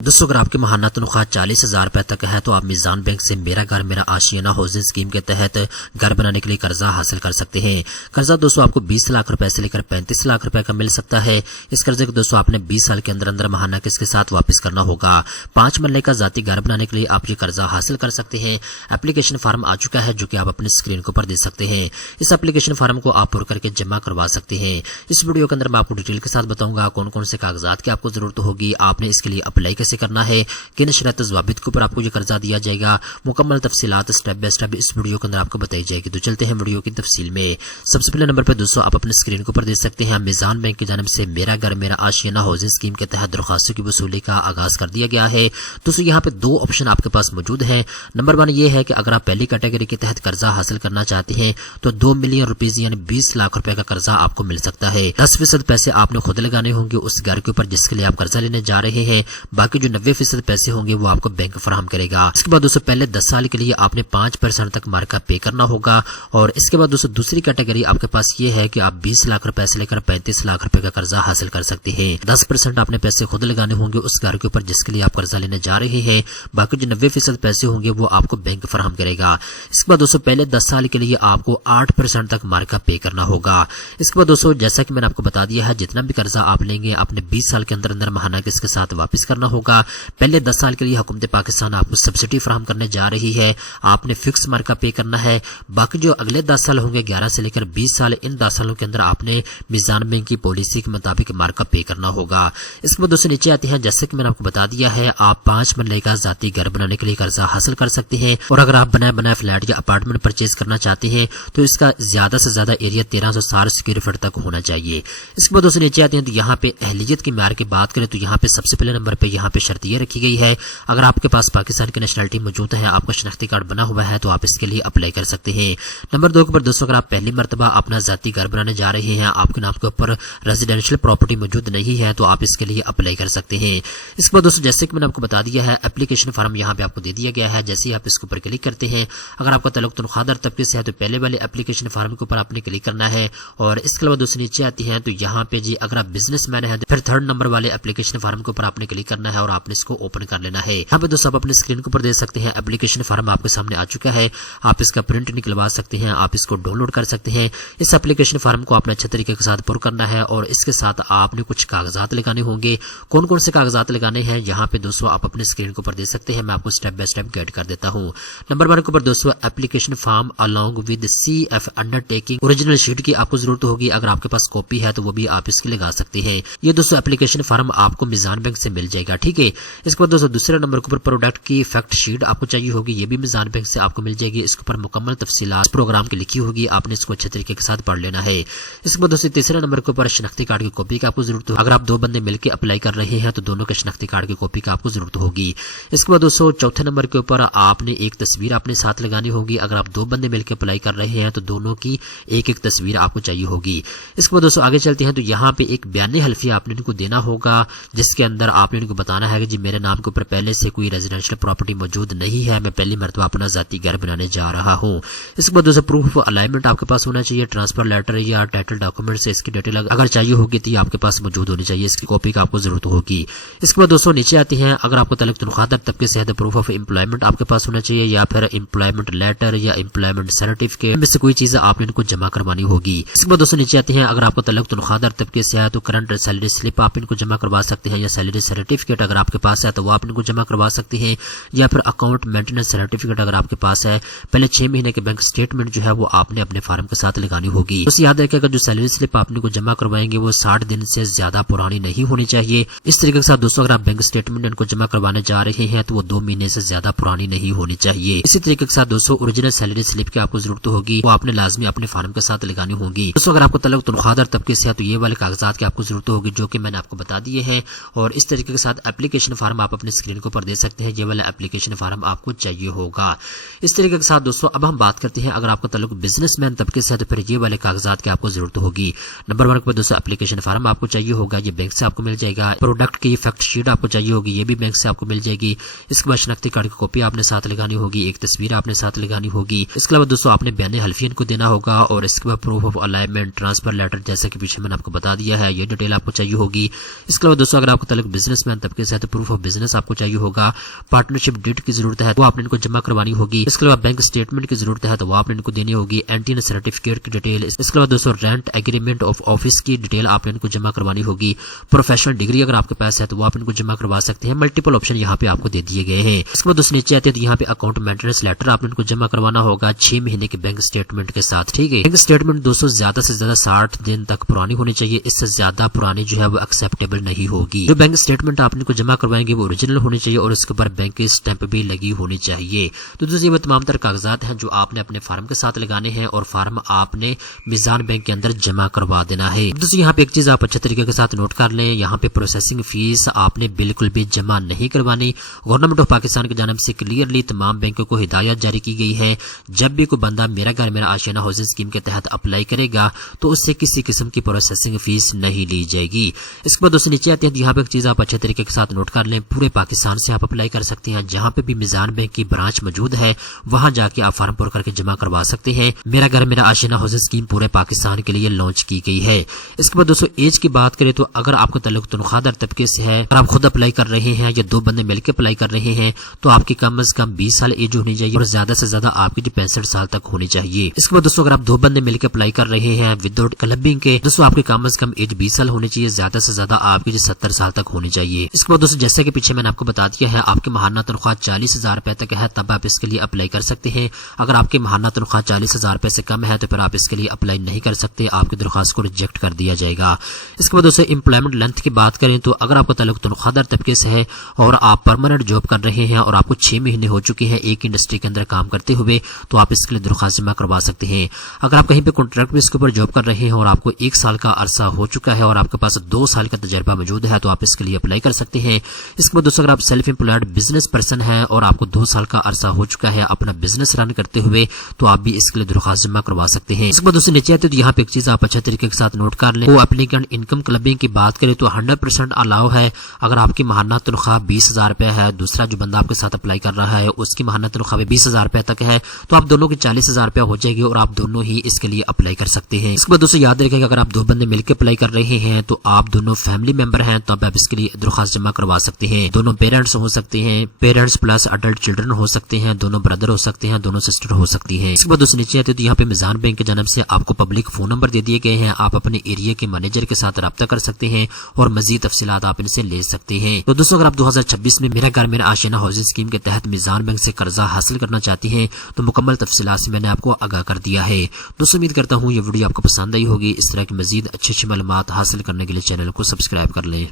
दोस्तों अगर आपकी माहाना तनख्वाह 40,000 रुपए तक है तो आप मिजान बैंक से मेरा घर मेरा आशियाना हाउसिंग स्कीम के तहत घर बनाने के लिए कर्जा हासिल कर सकते हैं। कर्जा दोस्तों आपको 20 लाख रुपए से लेकर 35 लाख रुपए का मिल सकता है। इस कर्जे को दोस्तों आपने 20 साल के अंदर अंदर माहाना किस्त के साथ वापस करना होगा। 5 मरले का जाती घर बनाने के लिए आप ये कर्जा हासिल कर सकते हैं। एप्लीकेशन फॉर्म आ चुका है जो कि आप अपनी स्क्रीन के ऊपर दे सकते हैं। इस एप्लीकेशन फॉर्म को आप पूरा करके जमा करवा सकते हैं। इस वीडियो के अंदर मैं आपको डिटेल के साथ बताऊंगा कौन कौन से कागजात की आपको जरूरत होगी, आपने इसके लिए अप्लाई कैसे करना है, किन शर्त ज़वाबित के ऊपर आपको ये कर्जा दिया जाएगा, मुकम्मल तफसीलात स्टेप बाय स्टेप इस वीडियो के अंदर आपको बताई जाएगी। तो चलते हैं वीडियो की तफसील में। सबसे पहले नंबर पर दोस्तों आप अपने स्क्रीन के ऊपर देख सकते हैं मिजान बैंक की जानिब से मेरा घर मेरा आशियाना हाउसिंग स्कीम के तहत दरख्वास्तों की वसूली का आगाज कर दिया गया है। दोस्तों यहाँ पे 2 ऑप्शन आपके पास मौजूद है। नंबर 1 ये है कि अगर आप पहली कैटेगरी के तहत कर्जा हासिल करना चाहते हैं तो 2 मिलियन रुपीज यानी 20 लाख रुपए का कर्जा आपको मिल सकता है। 10% पैसे आपने खुद लगाने होंगे उस घर के ऊपर जिसके लिए आप कर्जा लेने जा रहे हैं। बाकी जो 90% पैसे होंगे वो आपको बैंक फराहम करेगा। इसके बाद दोस्तों पहले 10 साल के लिए आपने 5% तक मार्का पे करना होगा। और इसके बाद दोस्तों दूसरी कैटेगरी आपके पास ये है कि आप 20 लाख रुपए से लेकर 35 लाख रुपए का कर्जा हासिल कर सकते हैं। 10% आपने पैसे खुद लगाने होंगे उस घर के ऊपर जिसके लिए आप कर्जा लेने जा रहे हैं। बाकी जो 90% पैसे होंगे वो आपको बैंक फराहम करेगा। इसके बाद दोस्तों पहले 10 साल के लिए आपको 8% तक मार्का पे करना होगा। इसके बाद दोस्तों जैसा कि मैंने आपको बता दिया है जितना भी कर्जा आप लेंगे आपने 20 साल के अंदर अंदर माहाना किस्त के साथ वापस करना होगा। पहले 10 साल के लिए हुकूमत पाकिस्तान आपको सब्सिडी फराहम करने जा रही है, आपने फिक्स मार्का पे करना है। बाकी जो अगले 10 साल होंगे 11 से लेकर 20 साल, इन 10 सालों के अंदर आपने मिजान बैंक की पॉलिसी के मुताबिक मार्का पे करना होगा। इसके बाद दोस्तों नीचे आते हैं जैसे कि मैंने आपको बता दिया है आप 5 मरले का जाती घर बनाने के लिए कर्जा हासिल कर सकते हैं। और अगर आप बनाए फ्लैट या अपार्टमेंट परचेज करना चाहते हैं तो इसका ज्यादा से ज्यादा एरिया 1360 स्क्वायर फीट तक होना चाहिए। इसके बाद दोस्तों नीचे आते हैं तो यहाँ पे अहलियत की म्यार की बात करें तो यहाँ पे सबसे पहले नंबर पे यहाँ पे शर्त ये रखी गई है अगर आपके पास पाकिस्तान की नेशनलिटी मौजूद है, आपका शनाख्ती कार्ड बना हुआ है तो आप इसके लिए अप्लाई कर सकते हैं। नंबर 2 के ऊपर दोस्तों अगर आप पहली मरतबा अपना जाती घर बनाने जा रहे हैं, आपके नाम के ऊपर रेजिडेंशियल प्रॉपर्टी मौजूद नहीं है तो आप इसके लिए अप्लाई कर सकते हैं। इसके बाद दोस्तों जैसे कि मैंने आपको बता दिया है एप्लीकेशन फॉर्म यहाँ पे आपको दे दिया गया है। जैसे ही आप इसके ऊपर क्लिक करते हैं अगर आपका तल्लुक तनख्वाहदार तबके से है तो पहले वाले एप्लीकेशन फॉर्म के ऊपर आपने क्लिक करना है। और इसके अलावा दोस्तों नीचे आती हैं तो यहाँ पे जी अगर आप बिजनेसमैन है तो फिर 3rd नंबर वाले एप्लीकेशन फॉर्म के ऊपर आपने क्लिक करना है और आपने इसको ओपन कर लेना है। यहाँ पे दोस्तों आप अपने स्क्रीन के ऊपर देख सकते हैं एप्लीकेशन फॉर्म आपके सामने आ चुका है। आप इसका प्रिंट निकलवा सकते हैं, आप इसको डाउनलोड कर सकते हैं। इस एप्लीकेशन फॉर्म को आपने अच्छे तरीके के साथ पुर करना है और इसके साथ आपने कुछ कागजात लगाने होंगे। कौन कौन से कागजात लगाने हैं यहाँ पे दोस्तों आप अपने स्क्रीन के ऊपर देख सकते हैं। मैं आपको स्टेप बाय स्टेप गाइड कर देता हूँ। नंबर 1 के ऊपर दोस्तों application form along with CF undertaking original sheet की आपको जरूरत होगी। अगर आपके पास कॉपी है तो वो भी आप इसकी लगा सकते हैं। ये दोस्तों एप्लीकेशन फॉर्म आपको मिजान बैंक से मिल जाएगा, ठीक है। इसके बाद दोस्तों दूसरे नंबर के ऊपर प्रोडक्ट की फैक्ट शीट आपको चाहिए होगी, ये भी मिजान बैंक से आपको मिल जाएगी। इसके ऊपर मुकम्मल तफसीलात प्रोग्राम की लिखी होगी, आपने इसको अच्छे तरीके के साथ पढ़ लेना है। इसके बाद दोस्तों तीसरे नंबर के ऊपर शनाख्ती कार्ड की कॉपी की आपको जरूरत होगी। अगर आप 2 बंदे मिलकर अप्लाई कर रहे हैं तो दोनों के शनाख्ती कार्ड की कॉपी की आपको जरूरत होगी। इसके बाद दोस्तों चौथे नंबर के ऊपर आपने एक तस्वीर अपने साथ लगानी होगी। अगर आप 2 बंदे मिलकर अप्लाई कर रहे हैं तो दोनों की एक तस्वीर आपको चाहिए होगी। इसके बाद दोस्तों आगे चलते हैं तो यहाँ पे एक बयान हल्फिया आपने इनको देना होगा जिसके अंदर आपने इनको बताना है कि जी मेरे नाम के ऊपर पहले से कोई रेजिडेंशियल प्रॉपर्टी मौजूद नहीं है, मैं पहली मरतबा अपना जाती घर बनाने जा रहा हूँ। इसके बाद दोस्तों प्रूफ ऑफ अलाइनमेंट आपके पास होना चाहिए। ट्रांसफर लेटर या टाइटल डॉक्यूमेंट से इसकी डिटेल अगर चाहिए होगी तो ये आपके पास मौजूद होनी चाहिए, इसकी कॉपी का आपको जरूरत होगी। इसके बाद दोस्तों नीचे आते हैं अगर आपको तल्लुक तनख्वाहदार तबके से है तो प्रूफ ऑफ एम्प्लॉयमेंट आपके पास होना चाहिए या फिर एम्प्लॉयमेंट लेटर या एम्प्लॉयमेंट सर्टिफिकेट में से कोई चीज आपने इनको जमा करवानी होगी। इसके बाद दोस्तों नीचे आते हैं अगर आपको तल्लुक तनख्वाहदार तबके से है तो करंट सैलरी स्लिप आप इनको जमा करवा सकते हैं या सैलरी सर्टिफिकेट अगर आपके पास है तो वो आप इनको जमा करवा सकते हैं या फिर अकाउंट मेंटेनेंस सर्टिफिकेट अगर आपके पास है। पहले 6 महीने के बैंक स्टेटमेंट जो है वो आपने अपने फार्म के साथ लगानी होगी। तो याद रखिएगा जो सैलरी स्लिप आपने को जमा करवाएंगे वो 60 दिन से ज्यादा पुरानी नहीं होनी चाहिए। इस तरीके के साथ दोस्तों अगर आप बैंक स्टेटमेंट इनको जमा करवाने जा रहे हैं तो वो 2 महीने से ज्यादा पुरानी नहीं होनी चाहिए। इसी तरीके के साथ दोस्तों ओरिजिनल सैलरी स्लिप की आपको जरूरत होगी, वो आपने लाजमी अपने फार्म के साथ लगानी होगी। दोस्तों अगर आपको तल्लुक तनख्वाहदार तबके से है तो ये वाले कागजात की आपको जरूरत होगी जो कि मैंने आपको बता दिए हैं। और इस तरीके के साथ एप्लीकेशन फॉर्म आप अपने स्क्रीन के ऊपर दे सकते हैं, ये वाला एप्लीकेशन फॉर्म आपको चाहिए होगा। इस तरीके के साथ दोस्तों अब हम बात करते हैं अगर आपका तल्लुक बिजनेसमैन तबके से है तो फिर ये वाले कागजात की आपको जरूरत होगी। नंबर 1 पर दोस्तों एप्लीकेशन फॉर्म आपको चाहिए होगा, ये बैंक से आपको मिल जाएगा। प्रोडक्ट की फैक्ट शीट आपको चाहिए होगी, ये भी बैंक से आपको मिल जाएगी। इसके बाद शनाख्ती कार्ड की कॉपी आपने साथ लगानी होगी, एक तस्वीर आपने साथ लगानी होगी। इसके अलावा दोस्तों आपने बयान हल्फियन को देना होगा और इसके बाद proof of alignment, transfer letter जैसे कि पीछे मैंने आपको बता दिया है, ये डिटेल आपको चाहिए होगी। इसके अलावा दोस्तों अगर आपको तल्लुक बिजनेसमैन तबके साथ प्रूफ ऑफ बिजनेस आपको चाहिए होगा, पार्टनरशिप डीड की जरूरत है वो आपने इनको जमा करवानी होगी। इसके अलावा बैंक स्टेटमेंट की जरूरत है तो वो आपने इनको देनी होगी, एंटीना सर्टिफिकेट की डिटेल, इसके अलावा दोस्तों रेंट एग्रीमेंट ऑफ ऑफिस की डिटेल आपने इनको जमा करवानी होगी। प्रोफेशनल डिग्री अगर आपके पास है तो वो आप इनको जमा करवा सकते हैं। मल्टीपल ऑप्शन यहाँ पे आपको दे दिए गए हैं। इसके बाद दोस्तों नीचे आते हैं तो यहाँ पे अकाउंट मेंटेनेंस लेटर आपने इनको जमा करवाना होगा 6 महीने के बैंक स्टेटमेंट के साथ। ठीक है, बैंक स्टेटमेंट दोस्तों ज्यादा से ज्यादा 60 दिन तक पुरानी होनी चाहिए, इससे ज्यादा पुरानी जो है वो एक्सेप्टेबल नहीं होगी। जो बैंक स्टेटमेंट आपने को जमा करवाएंगे वो ओरिजिनल होनी चाहिए और उसके ऊपर बैंक की स्टैंप भी लगी होनी चाहिए। तो दोस्तों ये तमाम तरह कागजात हैं जो आपने अपने फार्म के साथ लगाने हैं और फार्म आपने मीजान बैंक के अंदर जमा करवा देना है। दोस्तों यहाँ पे एक चीज आप अच्छे तरीके के साथ नोट कर लें, यहाँ पे प्रोसेसिंग फीस आपने बिल्कुल भी जमा नहीं करवानी। गवर्नमेंट ऑफ पाकिस्तान की जानिब से क्लियरली तमाम बैंकों को हिदायत जारी की गई है, जब भी कोई बंदा मेरा घर मेरा आशियाना हाउसिंग स्कीम के तहत अप्लाई करेगा तो उससे किसी किस्म की प्रोसेसिंग फीस नहीं ली जाएगी। इसके बाद दोस्तों नीचे आते हैं, यहाँ पे एक चीज आप अच्छे तरीके के साथ नोट कर लें, पूरे पाकिस्तान से आप अप्लाई कर सकते हैं, जहाँ पे भी मीजान बैंक की ब्रांच मौजूद है वहां जाके आप फार्म पूरा करके जमा करवा सकते हैं। मेरा घर मेरा आशियाना हाउसिंग स्कीम पूरे पाकिस्तान के लिए लॉन्च की गई है। इसके बाद दोस्तों एज की बात करें तो अगर आपका ताल्लुक तनख्वाहदार तबके से है, अगर आप खुद अप्लाई कर रहे हैं या दो बंदे मिलकर अप्लाई कर रहे हैं तो आपकी कम से कम 20 साल एज होनी चाहिए और ज्यादा से ज्यादा आपकी 65 साल तक होनी चाहिए। इसके बाद दोस्तों अगर आप दो बंदे मिलकर अप्लाई कर रहे हैं विदाउट क्लबिंग के, दोस्तों आपकी कम से कम एज 20 साल होनी चाहिए, ज्यादा से ज्यादा आपकी 70 साल तक होनी चाहिए। इसके बाद दोस्तों जैसे कि पीछे मैंने आपको बता दिया है, आपकी महाना तनख्वाह 40,000 रुपए तक है तब आप इसके लिए अप्लाई कर सकते हैं। अगर आपकी महाना तनख्वाह 40,000 रुपए से कम है तो फिर आप इसके लिए अप्लाई नहीं कर सकते, आपकी दरख्वास्त को रिजेक्ट कर दिया जाएगा। इसके बाद दोस्तों एम्प्लॉयमेंट लेंथ की बात करें तो अगर आपका ताल्लुक तनख्वाहदार तबके से है और आप परमानेंट जॉब कर रहे हैं और आपको 6 महीने हो चुके हैं एक इंडस्ट्री के अंदर काम करते हुए तो आप इसके लिए दरख्वास्त जमा करवा सकते हैं। अगर आप कहीं पे कॉन्ट्रैक्ट बेस के ऊपर जॉब कर रहे हैं और आपको 1 साल का अरसा हो चुका है और आपके पास 2 साल का तजर्बा मौजूद है तो आप इसके लिए अप्लाई कर सकते हैं। इसके बाद दोस्तों अगर आप सेल्फ एम्प्लॉयड बिजनेस पर्सन है और आपको 2 साल का अरसा हो चुका है अपना बिजनेस रन करते हुए तो आप भी इसके लिए दरख्वास्त जमा करवा सकते हैं। इसके बाद दोस्तों नीचे आते तो यहाँ पे एक चीज आप अच्छे तरीके के साथ नोट कर लें, वो एप्लीकेंट इनकम क्लबिंग की बात करें तो 100% अलाउ है। अगर आपकी महाना तनख्वाह 20,000 रुपए है, दूसरा जो बंदा आपके साथ अप्लाई कर रहा है उसकी महाना तनख्वाह 20,000 रुपए तक है तो आप दोनों की 40,000 रुपया हो जाएगी और आप दोनों ही इसके लिए अप्लाई कर सकते हैं। इसके बाद दोस्तों याद रखें अगर आप दो बंदे मिलकर अप्लाई कर रहे हैं तो आप दोनों फैमिली मेंबर हैं तो आप इसके लिए दरख्वास्त जमा करवा सकते हैं। दोनों पेरेंट्स हो सकते हैं, पेरेंट्स प्लस अडल्ट चिल्ड्रन हो सकते हैं, दोनों ब्रदर हो सकते हैं, दोनों सिस्टर हो सकती हैं। इसके बाद दोस्तों नीचे आते तो यहाँ पे मीजान बैंक की जानिब से आपको पब्लिक फोन नंबर दे दिए गए हैं, आप अपने एरिया के मैनेजर के साथ रब्ता कर सकते हैं और मजीद तफसीलात आप इनसे ले सकते हैं। तो दोस्तों अगर आप 2026 में मेरा घर मेरा आशियाना हाउसिंग स्कीम के तहत मीजान बैंक से कर्जा हासिल करना चाहते हैं तो मुकम्मल तफसीलात से मैंने आपको आगाह कर दिया है। दोस्तों उम्मीद करता हूँ ये वीडियो आपको पसंद आई होगी। इस तरह की मजीद अच्छी मालूमात हासिल करने के लिए चैनल को सब्सक्राइब कर लें।